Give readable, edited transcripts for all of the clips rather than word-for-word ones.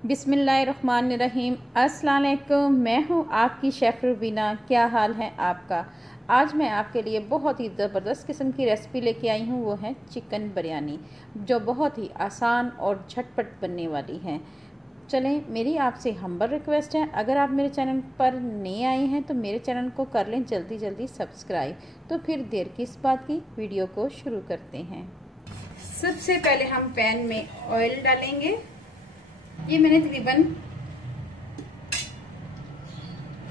बिस्मिल्लाहिर्रहमानिर्रहीम। अस्सलाम वालेकुम। मैं हूँ आपकी शेफ़ रुबीना। क्या हाल है आपका? आज मैं आपके लिए बहुत ही ज़बरदस्त किस्म की रेसिपी लेके आई हूँ। वो है चिकन बिरयानी, जो बहुत ही आसान और झटपट बनने वाली है। चलें, मेरी आपसे हम्बल रिक्वेस्ट है, अगर आप मेरे चैनल पर नए आए हैं तो मेरे चैनल को कर लें जल्दी जल्दी सब्सक्राइब। तो फिर देर किस बात की, वीडियो को शुरू करते हैं। सबसे पहले हम पैन में ऑयल डालेंगे। ये मैंने तकरीबन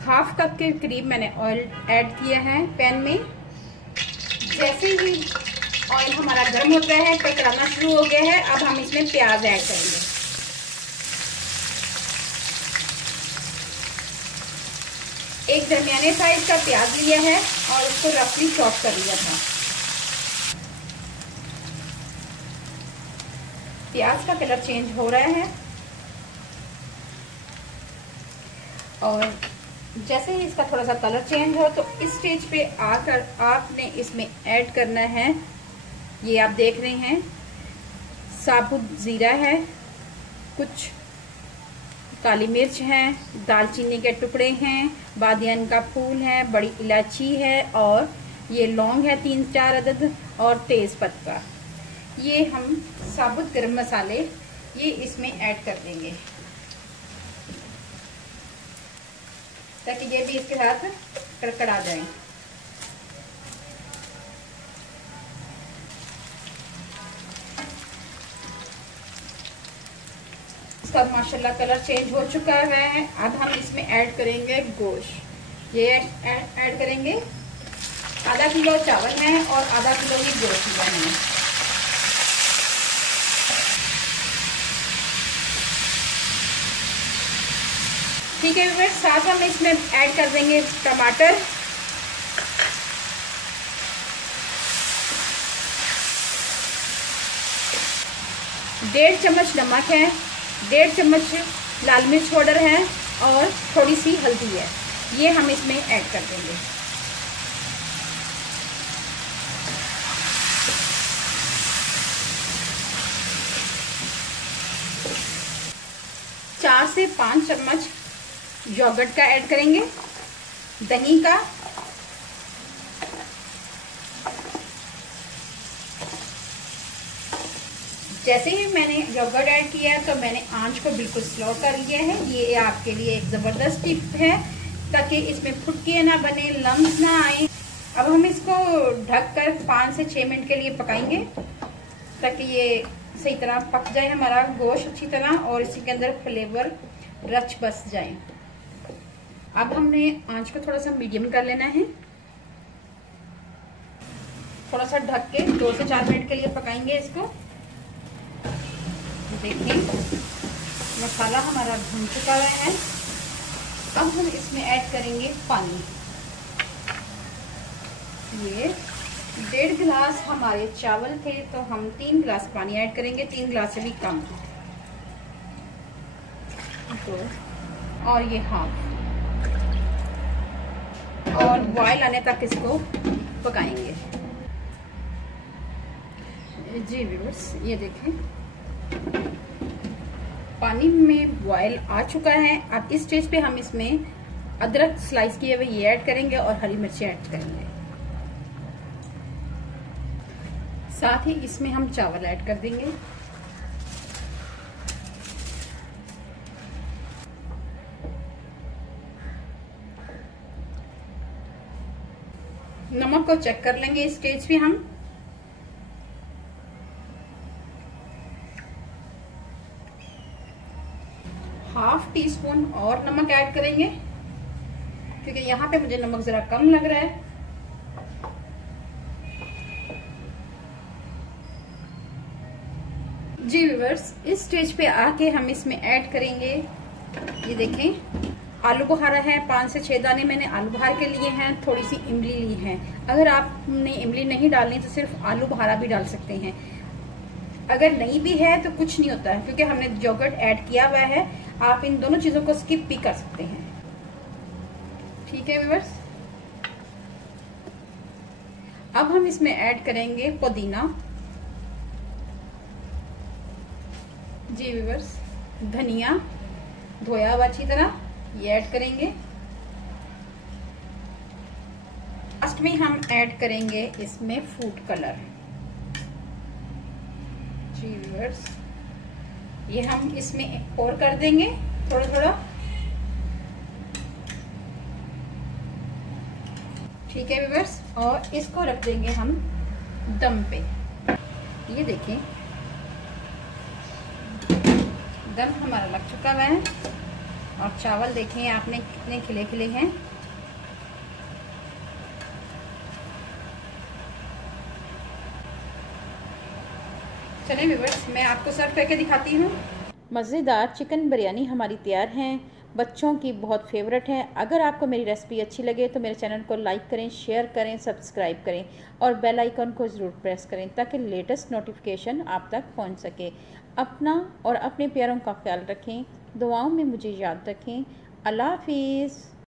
हाफ कप के करीब मैंने ऑयल ऐड किया है पैन में। जैसे ही ऑयल हमारा गर्म होता है, कड़कड़ाना शुरू हो गया है, अब हम इसमें प्याज ऐड करेंगे। एक दरमियाने साइज का प्याज लिया है और उसको रफली चॉप कर लिया था। प्याज का कलर चेंज हो रहा है और जैसे ही इसका थोड़ा सा कलर चेंज हो तो इस स्टेज पे आकर आपने इसमें ऐड करना है, ये आप देख रहे हैं, साबुत जीरा है, कुछ काली मिर्च है, दालचीनी के टुकड़े हैं, बादियान का फूल है, बड़ी इलायची है और ये लौंग है 3-4 अदद और तेज पत्ता। ये हम साबुत गरम मसाले ये इसमें ऐड कर देंगे ताकि ये भी इसके साथ कड़कड़ा जाए। इसका माशाल्लाह कलर चेंज हो चुका है। अब हम इसमें ऐड करेंगे गोश्त। ये ऐड करेंगे, आधा किलो चावल है और आधा किलो ही गोश्त लिया है। ठीक है व्यूअर्स, साथ हम इसमें ऐड कर देंगे टमाटर, डेढ़ चम्मच नमक है, 1.5 चम्मच लाल मिर्च पाउडर है और थोड़ी सी हल्दी है, ये हम इसमें ऐड कर देंगे। चार से 5 चम्मच योगर्ट का ऐड करेंगे, दही का, जैसे ही मैंने योगर्ट ऐड किया है तो मैंने आंच को बिल्कुल स्लो कर लिया है। ये आपके लिए एक ज़बरदस्त टिप है ताकि इसमें फुटकियाँ ना बने, लम्स ना आए। अब हम इसको ढककर 5 से 6 मिनट के लिए पकाएंगे ताकि ये सही तरह पक जाए हमारा गोश्त अच्छी तरह और इसी के अंदर फ्लेवर रच बस जाए। अब हमने आंच को थोड़ा सा मीडियम कर लेना है, थोड़ा सा ढक के 2 से 4 मिनट के लिए पकाएंगे इसको। देखिए मसाला हमारा भुन चुका है। अब हम इसमें ऐड करेंगे पानी। ये 1.5 गिलास हमारे चावल थे तो हम 3 गिलास पानी ऐड करेंगे, 3 गिलास से भी कम। तो और ये हाफ, और बॉयल आने तक इसको पकाएंगे। जी व्यूअर्स, ये देखें पानी में बॉयल आ चुका है। अब इस स्टेज पे हम इसमें अदरक स्लाइस किए हुए ये ऐड करेंगे और हरी मिर्ची ऐड करेंगे। साथ ही इसमें हम चावल ऐड कर देंगे। नमक को चेक कर लेंगे इस स्टेज पे हम। हाफ टी स्पून और नमक ऐड करेंगे क्योंकि यहाँ पे मुझे नमक जरा कम लग रहा है। जी व्यूअर्स, इस स्टेज पे आके हम इसमें ऐड करेंगे, ये देखें आलू बुखारा है, 5 से 6 दाने मैंने आलू बुखार के लिए हैं, थोड़ी सी इमली ली है। अगर आपने इमली नहीं डालनी तो सिर्फ आलू बुखारा भी डाल सकते हैं। अगर नहीं भी है तो कुछ नहीं होता है क्योंकि हमने योगर्ट ऐड किया हुआ है। आप इन दोनों चीजों को स्किप भी कर सकते हैं। ठीक है व्यूअर्स, अब हम इसमें ऐड करेंगे पुदीना। जी व्यूअर्स, धनिया धोया हुआ अच्छी तरह, ये ऐड करेंगे। लास्ट में हम ऐड करेंगे इसमें फूड कलर। जी व्यूअर्स, ये हम इसमें और कर देंगे थोड़ा थोड़ा। ठीक है व्यूअर्स, और इसको रख देंगे हम दम पे। ये देखें, दम हमारा लग चुका हुआ है और चावल देखें आपने कितने खिले खिले हैं। चलिए व्यूअर्स, मैं आपको सर्व करके दिखाती हूँ। मज़ेदार चिकन बिरयानी हमारी तैयार हैं, बच्चों की बहुत फेवरेट है। अगर आपको मेरी रेसिपी अच्छी लगे तो मेरे चैनल को लाइक करें, शेयर करें, सब्सक्राइब करें और बेल आइकन को ज़रूर प्रेस करें ताकि लेटेस्ट नोटिफिकेशन आप तक पहुंच सके। अपना और अपने प्यारों का ख्याल रखें, दुआओं में मुझे याद रखें। अल्लाह हाफिज़।